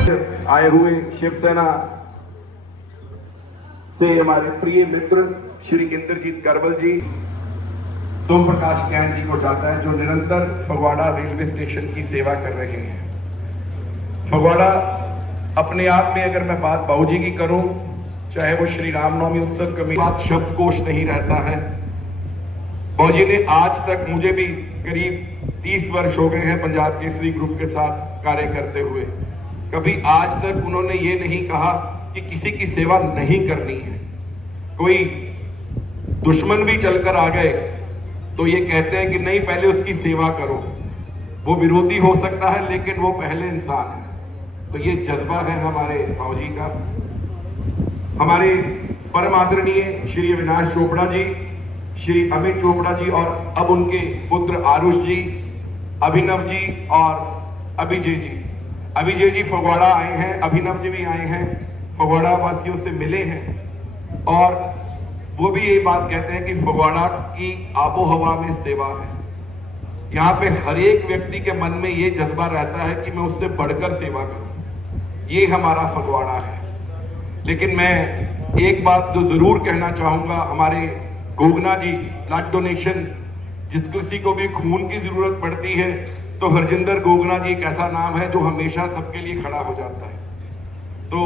आए हुए शिवसेना से हमारे प्रिय मित्र श्री इंद्रजीत करवल जी सोम प्रकाश कैन जी को जाता है, जो निरंतर फगवाड़ा रेलवे स्टेशन की सेवा कर रहे हैं। फगवाड़ा अपने आप में अगर मैं बात बाबूजी की करूं, चाहे वो श्री रामनवमी उत्सव कमेटी, बात शब्दकोश नहीं रहता है। बाबूजी ने आज तक, मुझे भी करीब 30 वर्ष हो गए हैं पंजाब केसरी ग्रुप के साथ कार्य करते हुए, कभी आज तक उन्होंने ये नहीं कहा कि किसी की सेवा नहीं करनी है। कोई दुश्मन भी चलकर आ गए तो ये कहते हैं कि नहीं, पहले उसकी सेवा करो। वो विरोधी हो सकता है लेकिन वो पहले इंसान है। तो ये जज्बा है हमारे बाबूजी का। हमारे परम आदरणीय श्री अविनाश चोपड़ा जी, श्री अमित चोपड़ा जी और अब उनके पुत्र आरुष जी, अभिनव जी और अभिजय जी। अभिजय जी फगवाड़ा आए हैं, अभिनव जी भी आए हैं, फगवाड़ा वासियों से मिले हैं और वो भी यही बात कहते हैं कि फगवाड़ा की आबो हवा में सेवा है। यहाँ पे हर एक व्यक्ति के मन में ये जज्बा रहता है कि मैं उससे बढ़कर सेवा करूं। ये हमारा फगवाड़ा है। लेकिन मैं एक बात जो जरूर कहना चाहूंगा, हमारे गोगना जी ब्लड डोनेशन, जिस किसी को भी खून की जरूरत पड़ती है तो हरजिंदर गोगना जी एक ऐसा नाम है जो हमेशा सबके लिए खड़ा हो जाता है। तो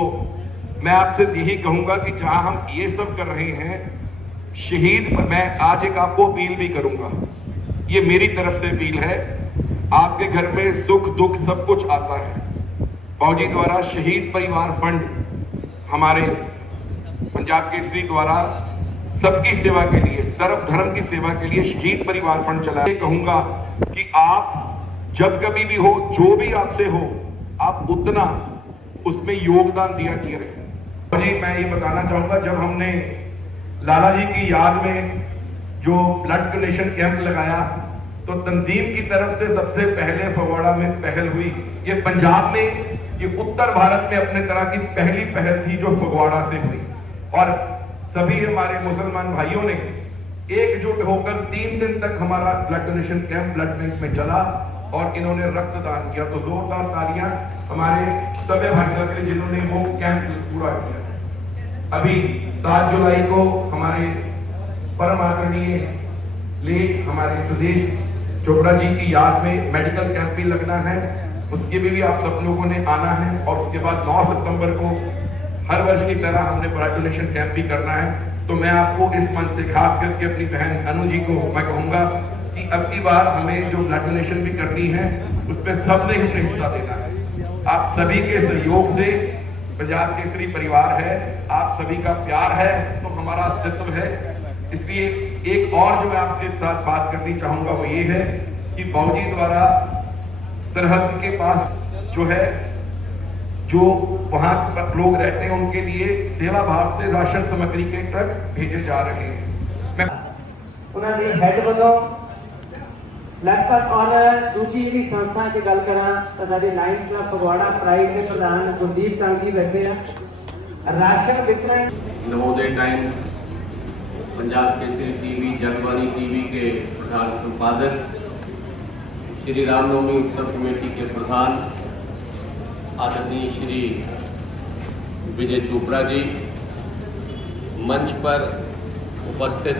मैं आपसे यही कहूंगा कि जहां हम ये सब कर रहे हैं, शहीद, मैं आज एक आपको अपील भी करूंगा, ये मेरी तरफ से अपील है। आपके घर में सुख दुख सब कुछ आता है। बाबूजी द्वारा शहीद परिवार फंड हमारे पंजाब केसरी द्वारा सबकी सेवा के लिए, सर्व धर्म की सेवा के लिए शहीद परिवार फंड चलाया। कहूंगा कि आप जब कभी भी हो, जो भी आपसे हो, आप उतना उसमें योगदान दिया कीजिए। मैं ये बताना चाहूंगा, जब हमने लाला जी की याद में जो ब्लड डोनेशन कैंप लगाया तो तंजीम की तरफ से सबसे पहले फगवाड़ा में पहल हुई। ये पंजाब में, ये उत्तर भारत में अपने तरह की पहली पहल थी जो फगवाड़ा से हुई और सभी हमारे मुसलमान भाइयों ने एकजुट होकर 3 दिन तक हमारा blood donation camp blood bank में चला और इन्होंने रक्तदान किया। तो जोरदार तालियां हमारे सभी भाई साहब के लिए जिन्होंने वो कैंप पूरा किया। अभी 7 जुलाई को हमारे परम आदरणीय लेट हमारे सुदेश चोपड़ा जी की याद में मेडिकल कैंप भी लगना है, उसके भी आप सब लोगों ने आना है। और उसके बाद 9 सितंबर को हर वर्ष की तरह हमने ब्लड डोनेशन कैंप भी करना है। तो मैं आपको इस मंच से खास करके अपनी बहन अनु जी को मैं कहूंगा कि अब की बार हमें जो ब्लड डोनेशन भी करनी है उसमें सबने हमें हिस्सा देना है। आप सभी के सहयोग से पंजाब केसरी परिवार है, आप सभी का प्यार है तो हमारा अस्तित्व है। इसलिए एक और जो मैं आपके साथ बात करनी चाहूंगा वो ये है कि बाबूजी द्वारा सरहद के पास जो है, जो वहां लोग रहते हैं उनके लिए सेवा भाव से राशन सामग्री के ट्रक भेजे जा रहे हैं। मैं उन्होंने हेड वालों लगभग और दूसरी जी संस्था की गल करा तो साढ़े लाइन्स क्लब फगवाड़ा प्राइड के प्रधान गुरदीप कांग जी बैठे हैं। राशन वितरण Navodaya time, Punjab Kesari TV, Jagbani TV के प्रधान संपादक, श्री रामनवमी उत्सव कमेटी के प्रधान आदरणीय श्री विजय चोपड़ा जी, मंच पर उपस्थित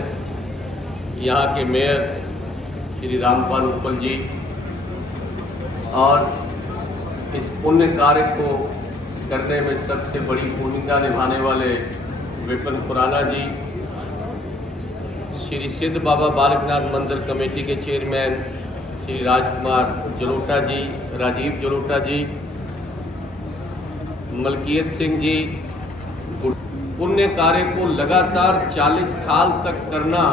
यहाँ के मेयर श्री रामपाल उत्पल जी और इस पुण्य कार्य को करने में सबसे बड़ी भूमिका निभाने वाले विपिन खुराना जी, श्री सिद्ध बाबा बालकनाथ मंदिर कमेटी के चेयरमैन श्री राजकुमार जलोटा जी, राजीव जलोटा जी, मलकियत सिंह जी। पुण्य कार्य को लगातार 40 साल तक करना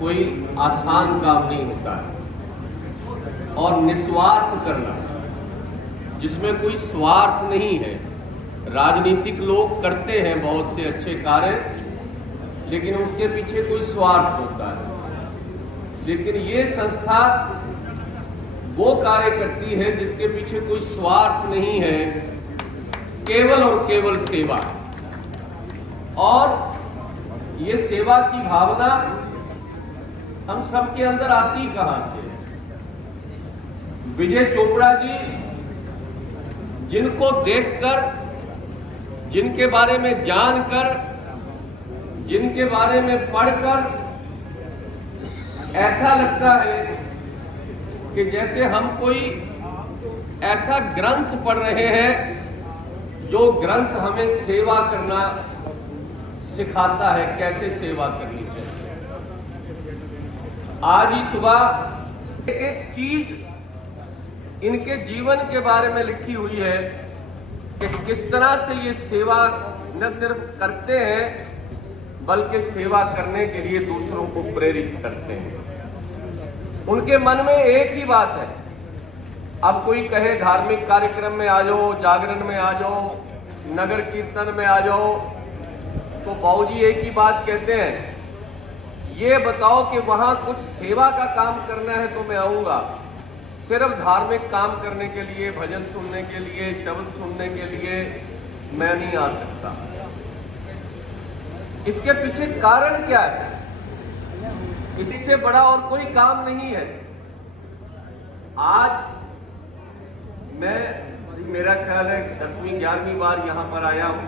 कोई आसान काम नहीं होता है और निस्वार्थ करना, जिसमें कोई स्वार्थ नहीं है। राजनीतिक लोग करते हैं बहुत से अच्छे कार्य, लेकिन उसके पीछे कोई स्वार्थ होता है। लेकिन ये संस्था वो कार्य करती है जिसके पीछे कोई स्वार्थ नहीं है, केवल और केवल सेवा। और ये सेवा की भावना हम सबके अंदर आती कहां से? विजय चोपड़ा जी जिनको देखकर, जिनके बारे में जानकर, जिनके बारे में पढ़कर ऐसा लगता है कि जैसे हम कोई ऐसा ग्रंथ पढ़ रहे हैं जो ग्रंथ हमें सेवा करना सिखाता है, कैसे सेवा करनी चाहिए। आज ही सुबह एक चीज इनके जीवन के बारे में लिखी हुई है कि किस तरह से ये सेवा न सिर्फ करते हैं बल्कि सेवा करने के लिए दूसरों को प्रेरित करते हैं। उनके मन में एक ही बात है, अब कोई कहे धार्मिक कार्यक्रम में आ जाओ, जागरण में आ जाओ, नगर कीर्तन में आ जाओ, तो बाबूजी एक ही बात कहते हैं, ये बताओ कि वहां कुछ सेवा का काम करना है तो मैं आऊंगा, सिर्फ धार्मिक काम करने के लिए, भजन सुनने के लिए, शब्द सुनने के लिए मैं नहीं आ सकता। इसके पीछे कारण क्या है? इससे बड़ा और कोई काम नहीं है। आज मेरा ख्याल है 10वीं 11वीं बार यहां पर आया हूं,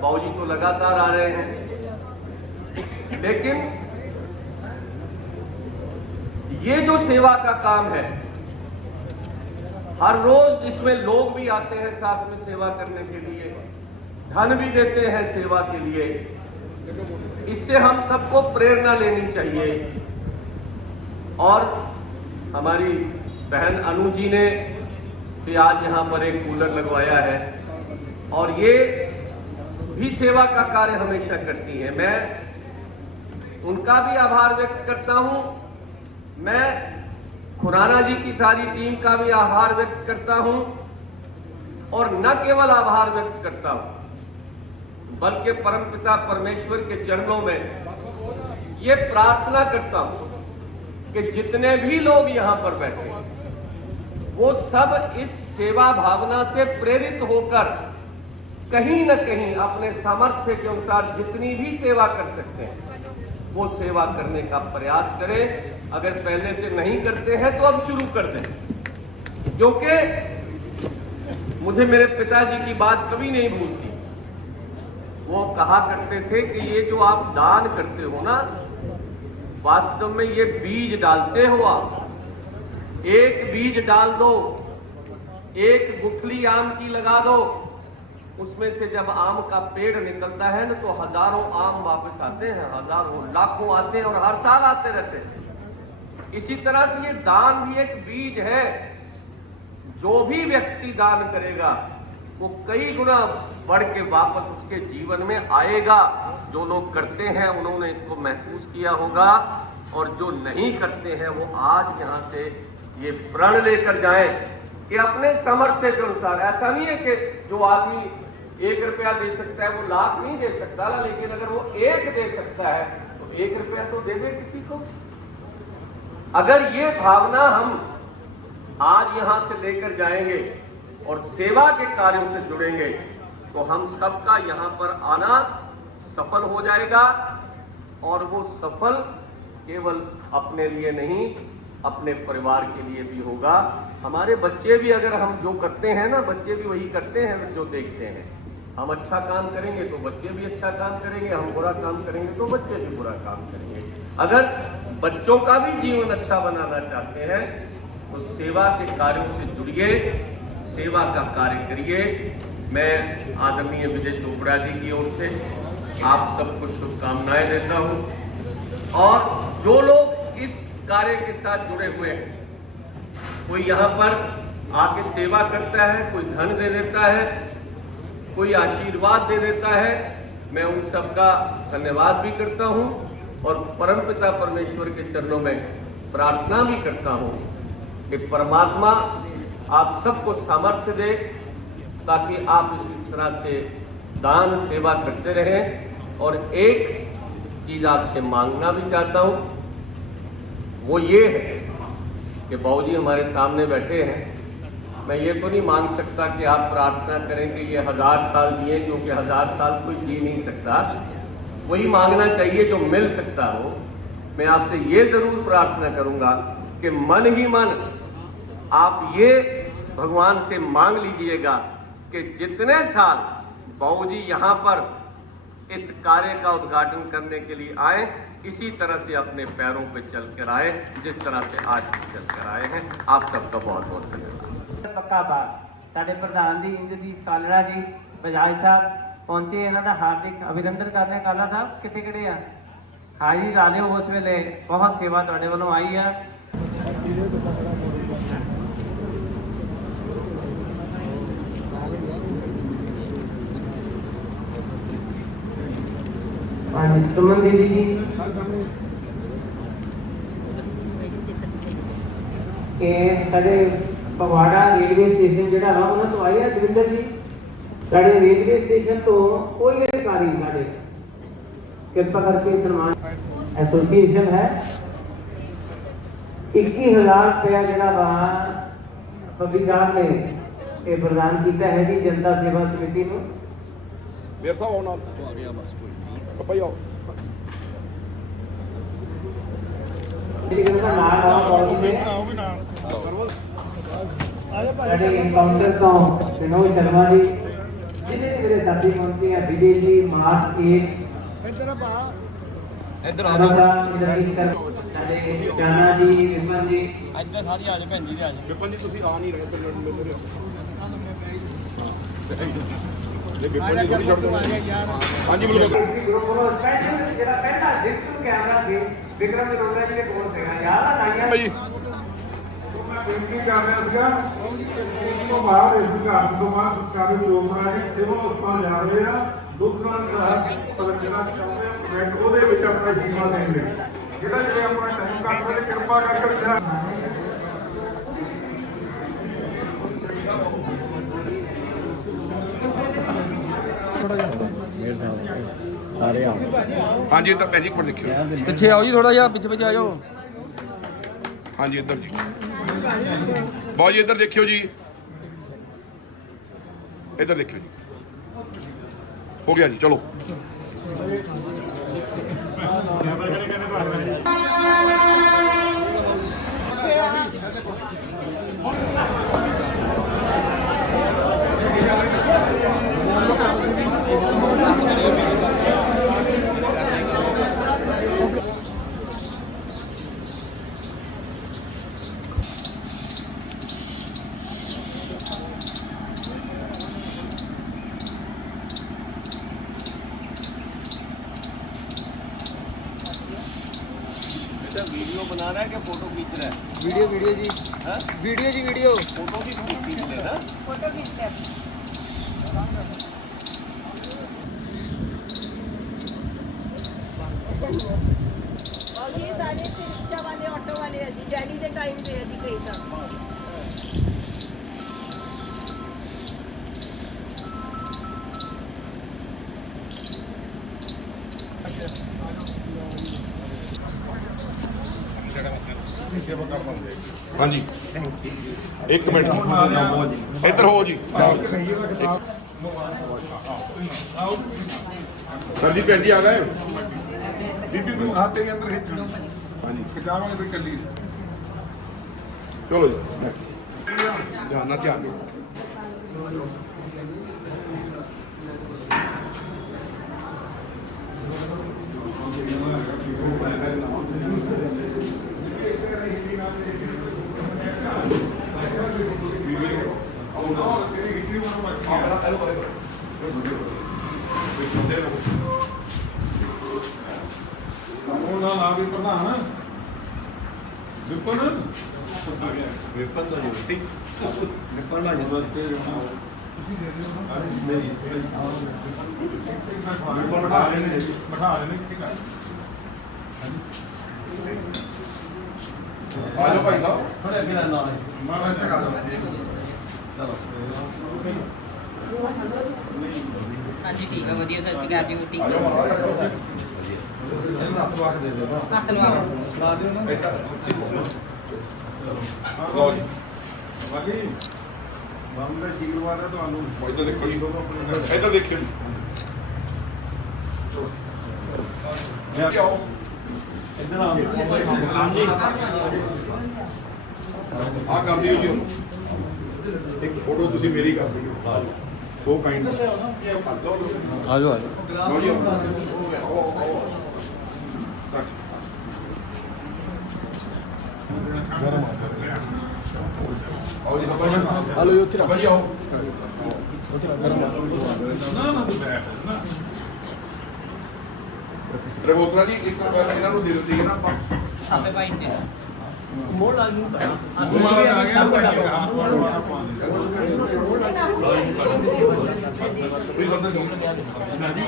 बाबूजी तो लगातार आ रहे हैं, लेकिन ये जो सेवा का काम है, हर रोज इसमें लोग भी आते हैं साथ में सेवा करने के लिए, धन भी देते हैं सेवा के लिए। इससे हम सबको प्रेरणा लेनी चाहिए। और हमारी बहन अनु जी ने भी आज यहाँ पर एक कूलर लगवाया है और ये भी सेवा का कार्य हमेशा करती है। मैं उनका भी आभार व्यक्त करता हूँ। मैं खुराना जी की सारी टीम का भी आभार व्यक्त करता हूँ और न केवल आभार व्यक्त करता हूँ बल्कि परमपिता परमेश्वर के चरणों में ये प्रार्थना करता हूँ कि जितने भी लोग यहाँ पर बैठे वो सब इस सेवा भावना से प्रेरित होकर कहीं न कहीं अपने सामर्थ्य के अनुसार जितनी भी सेवा कर सकते हैं वो सेवा करने का प्रयास करें। अगर पहले से नहीं करते हैं तो अब शुरू कर दें, क्योंकि मुझे मेरे पिताजी की बात कभी नहीं भूलती। वो कहा करते थे कि ये जो आप दान करते हो ना, वास्तव में ये बीज डालते हो आप। एक बीज डाल दो, एक गुठली आम की लगा दो, उसमें से जब आम का पेड़ निकलता है ना तो हजारों आम वापस आते हैं, हजारों लाखों आते हैं और हर साल आते रहते हैं। इसी तरह से ये दान भी एक बीज है। जो भी व्यक्ति दान करेगा वो कई गुना बढ़ के वापस उसके जीवन में आएगा। जो लोग करते हैं उन्होंने इसको महसूस किया होगा और जो नहीं करते हैं वो आज यहाँ से ये प्रण लेकर जाएं कि अपने सामर्थ्य के अनुसार। ऐसा नहीं है कि जो आदमी 1 रुपया दे सकता है वो लाख नहीं दे सकता, लेकिन अगर वो 1 दे सकता है तो 1 रुपया तो दे दे किसी को। अगर ये भावना हम आज यहां से लेकर जाएंगे और सेवा के कार्यों से जुड़ेंगे तो हम सबका यहां पर आना सफल हो जाएगा। और वो सफल केवल अपने लिए नहीं, अपने परिवार के लिए भी होगा। हमारे बच्चे भी, अगर हम जो करते हैं ना, बच्चे भी वही करते हैं जो देखते हैं। हम अच्छा काम करेंगे तो बच्चे भी अच्छा काम करेंगे, हम बुरा काम करेंगे तो बच्चे भी बुरा काम करेंगे। अगर बच्चों का भी जीवन अच्छा बनाना चाहते हैं तो सेवा के कार्यों से जुड़िए, सेवा का कार्य करिए। मैं आदरणीय विजय चोपड़ा जी की ओर से आप सबको शुभकामनाएं देता हूं। और जो लोग इस कार्य के साथ जुड़े हुए हैं, कोई यहाँ पर आके सेवा करता है, कोई धन दे देता है, कोई आशीर्वाद दे देता है, मैं उन सबका धन्यवाद भी करता हूँ और परमपिता परमेश्वर के चरणों में प्रार्थना भी करता हूँ कि परमात्मा आप सबको सामर्थ्य दे ताकि आप इसी तरह से दान सेवा करते रहें। और एक चीज आपसे मांगना भी चाहता हूँ, वो ये है कि बाबूजी हमारे सामने बैठे हैं। मैं ये तो नहीं मांग सकता कि आप प्रार्थना करें कि ये 1000 साल जिए, क्योंकि 1000 साल कोई जी नहीं सकता। वही मांगना चाहिए जो मिल सकता हो। मैं आपसे ये जरूर प्रार्थना करूंगा कि मन ही मन आप ये भगवान से मांग लीजिएगा कि जितने साल बाबू जी यहाँ पर इस कार्य का उद्घाटन करने के लिए आए, इसी तरह से अपने पैरों पे चल कर आए, जिस तरह से आज चल कर आए हैं। आप सबका बहुत बहुत धन्यवाद। पक्का बात ਸਾਡੇ ਪ੍ਰਧਾਨ ਦੀ ਇੰਦਰਜੀਤ ਕਾਲੜਾ ਜੀ ਬਜਾਜ ਸਾਹਿਬ ਪਹੁੰਚੇ, ਇਹਨਾਂ ਦਾ ਹਾਰਦਿਕ ਅਭਿਨੰਦਨ ਕਰਨੇ। ਕਾਲਾ ਸਾਹਿਬ ਕਿੱਥੇ ਕਿਹੜੇ ਆ? ਹਾਜ਼ਰੀ ਲਾ ਲਿਓ। ਉਸ ਵੇਲੇ ਬਹੁਤ ਸੇਵਾ ਤੁਹਾਡੇ ਵੱਲੋਂ ਆਈ ਆ। ਹਾਂਜੀ ਸੁਮਨ ਦੀਦੀ ਜੀ, ਇਹ ਸਾਡੇ ਫਗਵਾੜਾ ਰੇਲਵੇ ਸਟੇਸ਼ਨ ਜਿਹੜਾ ਵਾ ਉਹਨਾਂ ਤੋਂ ਆਈ ਆ ਦਵਿੰਦਰ ਜੀ। ਸਾਡੇ ਰੇਲਵੇ ਸਟੇਸ਼ਨ ਤੋਂ ਕੋਈ ਅਧਿਕਾਰੀ ਸਾਡੇ ਕਿਰਪਾ ਕਰਕੇ ਸਨਮਾਨ ਐਸੋਸੀਏਸ਼ਨ ਹੈ 21,000 ਰੁਪਇਆ ਜਿਹੜਾ ਵਾ ਬੱਬੀ ਸਾਹਿਬ ਨੇ ਇਹ ਪ੍ਰਦਾਨ ਕੀਤਾ ਹੈ ਜੀ ਜਨਤਾ ਸੇਵਾ ਸਮਿਤੀ ਨੂੰ। मेरे साहब आओ ना, तो आ गया बस कोई भाई आओ। ਜਿਹੜੀ ਗੱਲ ਨਾਲ ਆ ਬਾਬੂ ਜੀ ਸਾਡੇ ਕਾਊਂਟਰ ਤੋਂ ਵਿਨੋਦ ਸ਼ਰਮਾ ਜੀ, ਜਿਹਦੇ ਮੇਰੇ ਸਾਥੀ ਪਹੁੰਚੇ ਆ ਵਿਜੇ ਜੀ, ਮਾਰਕ 1 ਇੱਧਰ ਆ ਭਾ, ਇੱਧਰ ਆ ਸਾਡੇ ਜਾਨਾ ਜੀ, ਵਿਪਨ ਜੀ, ਅੱਜ ਤਾਂ ਸਾਰੀ ਆ ਜਾ ਭੈਣ ਜੀ ਦੇ ਆ ਜਾ। विपिन जी तुसी आ नहीं रहे तो ये विपिन जी थोड़ी छोड़ दो। हां जी बोलो। ਗਰੁੱਪ ਵੱਲੋਂ ਸਪੈਸ਼ਲ ਜਿਹੜਾ ਪਹਿਲਾ ਡਿਜੀਟਲ ਕੈਮਰਾ ਸੀ ਵਿਕਰਮ ਅਰੋੜਾ ਜੀ ਦੇ ਕੋਲ ਸੀਗਾ ਯਾਰ ਲਾਈਆਂ भाई ਮੈਂ ਬੇਨਤੀ ਕਰ ਰਿਹਾ ਸੀਗਾ ਤੋਂ ਬਾਅਦ ਇਸ ਘਰ ਤੋਂ ਬਾਅਦ ਸਰਕਾਰੀ ਚੋਪੜਾ ਜੀ ਸਿਵਲ ਹਸਪਤਾਲ ਜਾ ਰਹੇ ਆ, ਦੁੱਧ ਨਾਲ ਗ੍ਰਾਹਕ ਪਲਟਣਾ ਚਾਹੁੰਦੇ ਆ ਪ੍ਰੋਜੈਕਟ, ਉਹਦੇ ਵਿੱਚ ਆਪਣਾ ਜੀਵਾ ਦੇਣਗੇ। ਜਿਹੜਾ ਜਿਹੜੇ ਆਪਣਾ ਟਾਈਮ ਕੱਢ ਸਕਦੇ ਕਿਰਪਾ ਕਰਕੇ ਜਿਹੜਾ हाँ जी इधर जी पर देखियो। ਪਿੱਛੇ ਆਓ ਜੀ ਥੋੜਾ ਜਿਹਾ, ਪਿੱਛੇ ਪਿੱਛੇ ਆ ਜਾਓ। हाँ जी इधर जी बहुत जी इधर देखियो जी, इधर देखियो जी। हो गया जी, चलो। वीडियो बना रहा है कि फोटो खींच रहा है? ਵੀਡੀਓ ਵੀਡੀਓ ਜੀ, हाँ? ਵੀਡੀਓ ਜੀ ਵੀਡੀਓ। फोटो भी खींच रहे हैं ना? और ये सारे इत्थे रिक्शा वाले ऑटो वाले है जी, डैडी के टाइम पे है जी कई तक। हाँ जी एक मिनट इधर हो जी। सर जी भैन जी आ गए। ਬੀਬੀ ਨੂੰ ਹੱਥ ਤੇਰੇ ਅੰਦਰ ਹਿੱਟ हाँ जी ਖਿਚਾਵਾਂਗੇ ਫਿਰ ਕੱਲੀ चलो जी ध्यान ना ध्यान दो। ਉਹਨਾਂ ਨਾਲ ਵੀ ਪ੍ਰਧਾਨ ਵਿਪਨ विपन तो नहीं विपन भाई ਬਸਤੇ ਨਹੀਂ बिठा लेने ਬਿਠਾ ਲੈਣੇ ਠੀਕ ਹੈ। आ जाओ भाई साहब। थोड़े अगे ना ਮੈਂ ਇੱਥੇ ਕਰ ਦਾਂ चलो। ਹਾਂਜੀ ਠੀਕ ਆ ਵਧੀਆ, ਸਤਿ ਸ਼੍ਰੀ ਅਕਾਲ ਜੀ। ਠੀਕ आ जाओ महाराज आ जाओ। ਇਹਨੂੰ ਹੱਥ ਵਾਕ ਦੇ ਦੇ ਨਾ ਕੱਟ ਲਵਾਓ। ਲਓ ਜੀ ਬਾਕੀ ਬੰਦਾ ਸ਼ੀਰਵਾਦ ਹੈ ਤੁਹਾਨੂੰ। ਇੱਧਰ ਦੇਖੋ ਜੀ, ਇੱਧਰ ਦੇਖਿਓ ਜੀ। ਜੀ ਆਓ ਆ ਕਰ ਦਿਓ ਜੀ। ਇੱਕ ਫੋਟੋ ਤੁਸੀਂ ਮੇਰੀ ਕਰ ਦਿਓ। ਸੋ ਕਾਈਂਡ ਆ ਜਾਓ ਆ ਜਾਓ ਹਲੋ ਉੱਥੇ ਰੱਖ ਜੀ ਆਓ ਨਾ ਰਵੋਤਰਾ ਜੀ ਇੱਕ ਇਹਨਾਂ ਨੂੰ ਦੇ ਦਿੱਤੀ ਹੈ ਨਾ ਆਪਾਂ ਸਾਬੇ ਭਾਈ ਨੇ ਮੋੜ ਆ ਗਈ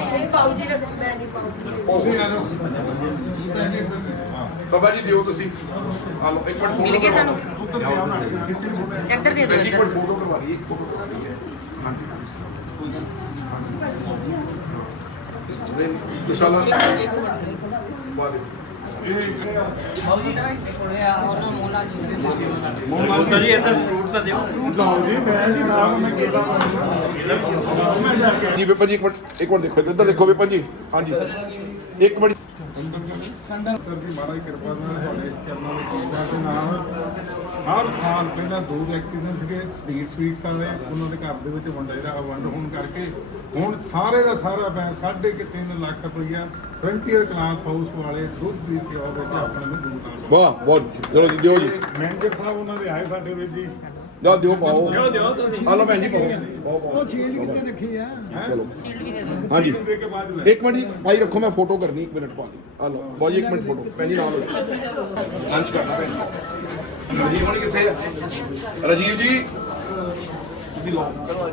ਨਹੀਂ ਪਾਉ ਜੀ ਰੱਖ ਮੈਂ ਨਹੀਂ ਪਾਉ ਸਭਾ ਜੀ ਦਿਓ ਤੁਸੀਂ ਆ ਲਓ ਇੱਕ ਮਿੰਟ ਮਿਲ ਗਿਆ ਤੁਹਾਨੂੰ ਤੁਹਾਨੂੰ ਇੱਧਰ ਦੇ ਦਿਓ ਇੱਕ ਇੱਧਰ ਮਿੰਟ ਫੋਟੋ ਕਰਵਾ ਲਈ ਇੱਕ ਫੋਟੋ ਕਰਵਾ ਲਈ ਹੈ ਹਾਂਜੀ ਇਨਸ਼ਾਅੱਲਾ ਬਾਅਦ ਬਾਉ ਜੀ ਦਾ ਕੋਲੇ ਆ ਉਹਨਾਂ ਮੋਲਾ ਜੀ ਬੋਲਦਾ ਜੀ ਇੱਧਰ ਫਰੂਟ ਤਾਂ ਦਿਓ ਜੀ ਮੈਂ ਜੀ ਨਾਮ ਮੈਂ ਕਿਹਦਾ ਜੀ ਵਿਪਨ ਜੀ ਇੱਕ ਮਿੰਟ ਦੇਖੋ ਇੱਧਰ ਦੇਖੋ ਵਿਪਨ ਜੀ ਹਾਂਜੀ ਇੱਕ ਮਿੰਟ ਅੰਦਰ ਦੀ ਮਹਾਰਾਜ ਕਿਰਪਾ ਨਾਲ ਸਾਡੇ ਚਰਨਾਂ ਵਿੱਚ ਪਹੁੰਚਣ ਦੇ ਨਾਲ ਹਰ ਸਾਲ ਪਹਿਲਾਂ 2 ਵਿਅਕਤੀ ਸੀਗੇ ਸਟਰੀਟ ਸਵੀਟਸ ਵਾਲੇ ਉਹਨਾਂ ਦੇ ਘਰ ਦੇ ਵਿੱਚ ਵੰਡੇ ਦਾ ਵੰਡ ਹੋਣ ਕਰਕੇ ਹੁਣ ਸਾਰੇ ਦਾ ਸਾਰਾ ਬੈਂਕ 3.5 ਲੱਖ ਰੁਪਈਆ ਫਰੰਟੀਅਰ ਕਲਾਸ ਹਾਊਸ ਵਾਲੇ ਦੁੱਧ ਦੀ ਸੇਵਾ ਵਿੱਚ ਆਪਣੇ ਨੂੰ ਦੂਰ ਵਾਹ ਬਹੁਤ ਚਲੋ ਜੀ ਦਿਓ ਜੀ ਮੈਨੇਜਰ ਸਾਹਿਬ ਉਹਨਾਂ ਦੇ ਆਏ ਸਾਡੇ ਵਿੱਚ ਜੀ ਜਾ ਦਿਓ ਪਾਓ ਆ ਲਓ ਭੈਣ ਜੀ ਪਾਓ ਉਹ ਸ਼ੀਲਡ ਕਿੱਥੇ ਰੱਖੀ ਆ ਚਲੋ ਸ਼ੀਲਡ ਵੀ ਦੇ ਦਿਓ ਹਾਂਜੀ ਦੇ ਕੇ ਬਾਅਦ ਲੈ ਇੱਕ ਮਿੰਟ ਜੀ ਭਾਈ ਰੱਖੋ ਮੈਂ ਫੋਟੋ ਕਰਨੀ ਇੱਕ ਮਿੰਟ ਪਾ ਲਈ ਆ ਲਓ ਬਾਈ ਜੀ ਇੱਕ ਮਿੰਟ ਫੋਟੋ ਭੈਣ ਜੀ ਨਾਲ ਲੰਚ ਕਰਨਾ ਭੈਣ ਜੀ ਰਾਜੀਵ ਹੋਣੀ ਕਿੱਥੇ ਆ ਰਾਜੀਵ ਜੀ ਤੁਸੀਂ ਲਓ ਕਰੋ